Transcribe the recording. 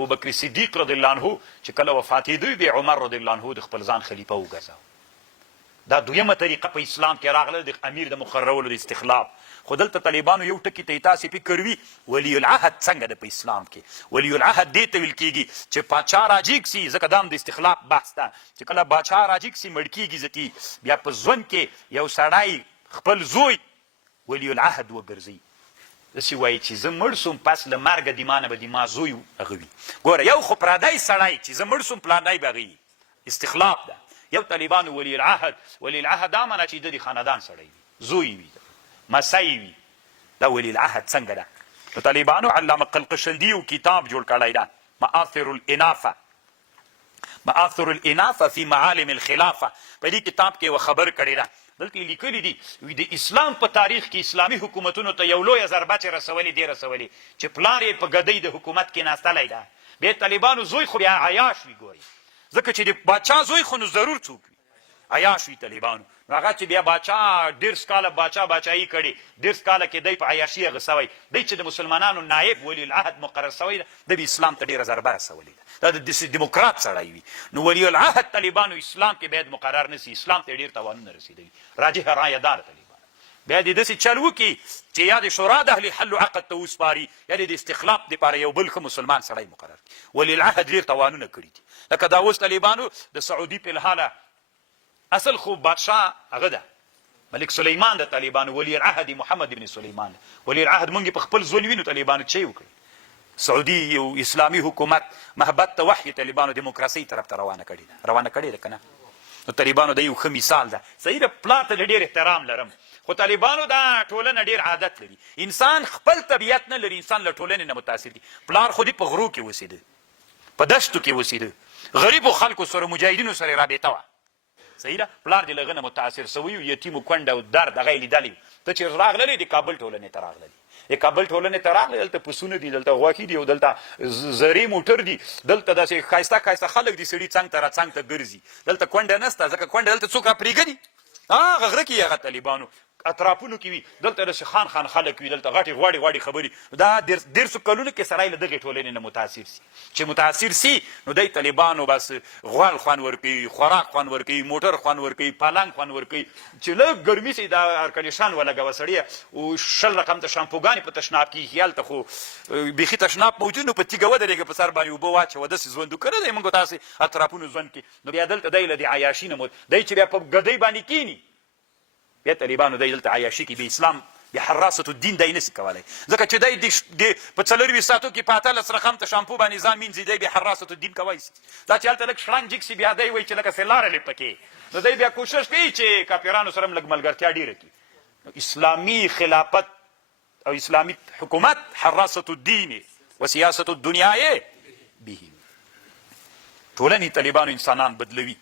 ابوبکر صدیق رضی الله عنه چې کله وفاتېدی بیا عمر رضی الله عنه د خپل ځان خلیفه وګرځاوه. دا دویمه طریقه په اسلام کې راغله د امیر د مقررولو د استخلاف. خو دلته طالبانو یو ټکي ته تاسې فکر وي ولی العهد څنګه ده په اسلام کې. ولی العهد دې ته ویل کېږي چې پاچا راجیګ سي، ځکه دا هم د استخلاف بحث ده چې کله پاچا راجیګ سي مړ کېږي ځکه بیا په ژوند کې یو سړی خپل زوی ولی العهد وګرځي. داسې وایي چې زه مړ سوم پس له مرګه دما نه به دما زوی هغه وي. ګوره یو خو پردی سړی چې زه مړ سوم پلانی به هغه استخلاف ده. یو طالبانو ولی العهد، ولی العهد دا معنی چې د دې خاندان سړی وي، زوی وي، مسی وي. دا ولی العهد څنګه ده؟ نو طالبانو علامه قلقشندي یو کتاب جوړ کړی ده، مآثر الانافه فی معالم الخلافه. په دې کتاب کې یوه خبر کړې ده، دلته یې لیکلي دي وي د اسلام په تاریخ کې اسلامي حکومتونو ته یو لویه ضربه چې رسولې دې رسولې چې پلار یې په ګدۍ د حکومت کې ناستلی ده. بیا طالبانو زوی خو بیا عیاش وي. ګورئ ځکه چې د باچا زوی خو نو ضرور څوک وي عیاش وي طالبانو. نو هغه چې بیا باچا 10 کاله باچایي کړې، 10 کاله کې دی په عیاشي هغه سوی دی چې د مسلمانانو نایب ولی العهد مقرر سوی ده، د به اسلام ته ډېره ضربه رسولې ده. دا د دیموکرات سړی وي. نو ولی العهد طالبانو اسلام کې باید مقرر نه سي. اسلام ته ډېر تاوانونه رسېدلي. راجحه رایه دار طالبان بیا دې داسې چل وکړي چې یا د شورا د اهل حل و عقد ته وسپاري یا د استخلاف دپاره یو بل ښه مسلمان سړی مقرر کړي. ولی العهد ډېر تاوانونه کړي دي. لکه دا اوس طالبانو د سعودي په الحاله اصل خو بادشاه هغه ده ملک سلیمان د طالبانو، ولی العهد محمد ابن سلیمان. ولی العهد مونږ په خپل ژوند وینو طالبانو چې وکړي. سعودي یو اسلامي حکومت محبت ته وحي طالبانو دیموکراسۍ طرف ته روانه کړې ده که نه. نو طالبانو د یو ښه مثال ده. صحیح ده، پلار ته ډېر احترام لرم، خو طالبانو دا ټولنه ډېر عادت لري. انسان خپل طبیعت نه لري، انسان له ټولنې نه متاثر دي. پلار خو دې په غرو کې اوسېده، په دشتو کې اوسېده، غریبو خلکو سره مجاهدینو سره رابطه وه. صحیح ده، پلار دې له هغه نه متاثر سوی و، یتیمو کونډه او درد هغه یې لیدلی. ته چې راغللی د کابل ټولنې ته راغللی، د کابل ټولنې ته راغلی، دلته پسونه دي، دلته غوښې دي او دلته زرې موټر دي، دلته داسې ښایسته ښایسته خلک دي، سړي څنګ ته را څنګ ته ګرځي. دلته کونډه نسته، ځکه کونډه دلته څوک راپرېږدي. هغه غره کې هغه طالبانو اطرافونو کې وي، دلته داسې خان خلک وي، دلته غټې غوړې خبرې. دا 150 کلونو کې سړی له دغې ټولنې نه متاثر سي. چې متاثر سي نو دی طالبانو بس غوال خوند ورکوي، خوراک خوند ورکوي، موټر خوند ورکوي، پالنګ خوند ورکوي. چې لږ ګرمي سي دا ارکنډیشن ولګوه سړیه او 20 رقم ته شامپوګانې په تشناب کې هلته خو بیخي تشناب موجود نو په تیږه ودرېږه، په سر باندې اوبه واچوه، داسې ژوند وکړه دی موږ تاسې اطرافونو ژوند کې. نو بیا دلته دی له د عیاشي نه دی چې بیا په ګدۍ باندې کیني، بیا طالبانو دی دلته عیاشي کې بیا اسلام بیا حراست الدین دی نسي کولی. ځکه چې دی په 24 ساعتو کې په 18 رقم ته شامپو باندې ځان مینځي، دی بیا حراست الدین کوی سي. دا چې هلته لږ شړنګ جګ سي بیا دی وایي چې لکه سې لاره لې پکې. نو دی بیا کوشش کوي چې کافرانو سره هم لږ ملګرتیا ډېره کړي. اسلامي خلافت او اسلامي حکومت حراست الدین و سیاست الدنیا به. ټولنې طالبانو انسانان بدلوي.